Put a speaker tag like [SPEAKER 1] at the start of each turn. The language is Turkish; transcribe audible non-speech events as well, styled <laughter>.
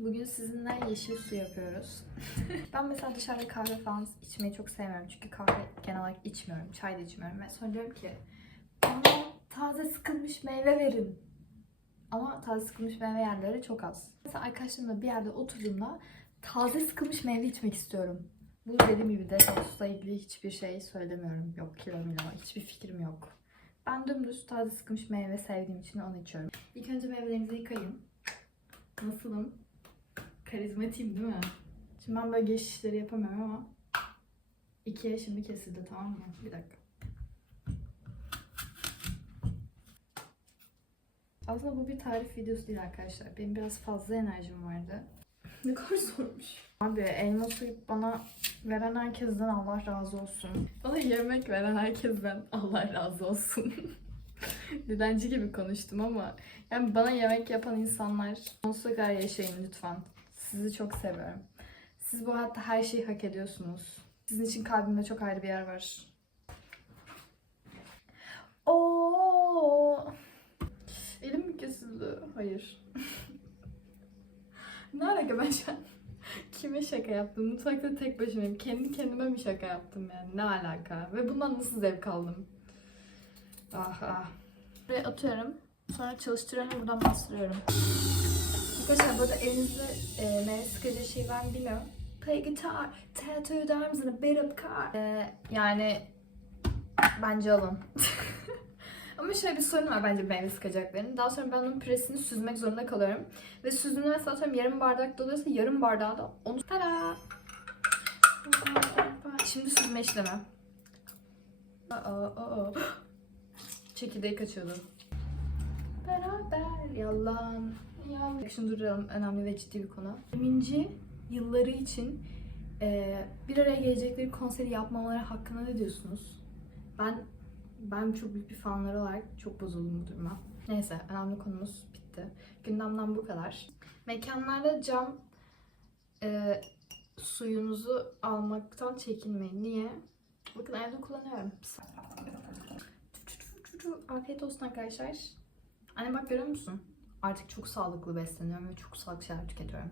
[SPEAKER 1] Bugün sizinle yeşil su yapıyoruz. <laughs> ben mesela dışarıda kahve falan içmeyi çok sevmiyorum. Çünkü kahve genel olarak içmiyorum. Çay da içmiyorum. Ve sonra diyorum ki bana taze sıkılmış meyve verin. Ama taze sıkılmış meyve yerleri çok az. Mesela arkadaşlarımla bir yerde oturduğumda taze sıkılmış meyve içmek istiyorum. Bu dediğim gibi de susla ilgili hiçbir şey söylemiyorum. Yok kilomuyla hiçbir fikrim yok. Ben dümdüz taze sıkılmış meyve sevdiğim için onu içiyorum. İlk önce meyvelerinizi yıkayın. Nasılım? Karizmatiyim değil mi? Şimdi ben böyle geçişleri yapamıyorum ama ikiye şimdi kesildi tamam mı? Bir dakika. Aslında bu bir tarif videosu değil arkadaşlar. Benim biraz fazla enerjim vardı. <laughs> ne kadar zormuş. Abi elma suyu bana veren herkesten Allah razı olsun. Bana yemek veren herkesten Allah razı olsun. <laughs> Dilenci gibi konuştum ama yani bana yemek yapan insanlar sonsuza kadar yaşayın lütfen. Sizi çok seviyorum. Siz bu hayatta her şeyi hak ediyorsunuz. Sizin için kalbimde çok ayrı bir yer var. Oo. Elim mi kesildi? Hayır. <laughs> ne alaka ben şu an kime şaka yaptım? Mutfakta tek başımayım. Kendi kendime mi şaka yaptım yani? Ne alaka? Ve bundan nasıl zevk aldım? Ah ah. Buraya atıyorum. Sonra çalıştırıyorum buradan bastırıyorum. Arkadaşlar burada elinizde e, meyve sıkıcı şey var mı bilmiyorum. Play guitar, and a bit of car. E, yani bence alın. <laughs> Ama şöyle bir sorun var bence meyve sıkacaklarının. Daha sonra ben onun püresini süzmek zorunda kalıyorum. Ve süzdüğümde mesela atıyorum yarım bardak doluyorsa yarım bardağı da onu... Tada! Şimdi süzme işlemi. Aa, aa, aa. Çekirdeği kaçıyordu. Beraber yalan. yalan. Şimdi duralım. Önemli ve ciddi bir konu. 20. yılları için e, bir araya gelecekleri konseri yapmamaları hakkında ne diyorsunuz? Ben ben çok büyük bir fanları olarak çok bozuldum bu duruma. Neyse önemli konumuz bitti. Gündemden bu kadar. Mekanlarda cam e, suyunuzu almaktan çekinmeyin. Niye? Bakın evde kullanıyorum. Afiyet olsun arkadaşlar. Anne bak görüyor musun? Artık çok sağlıklı besleniyorum ve çok sağlıklı şeyler tüketiyorum.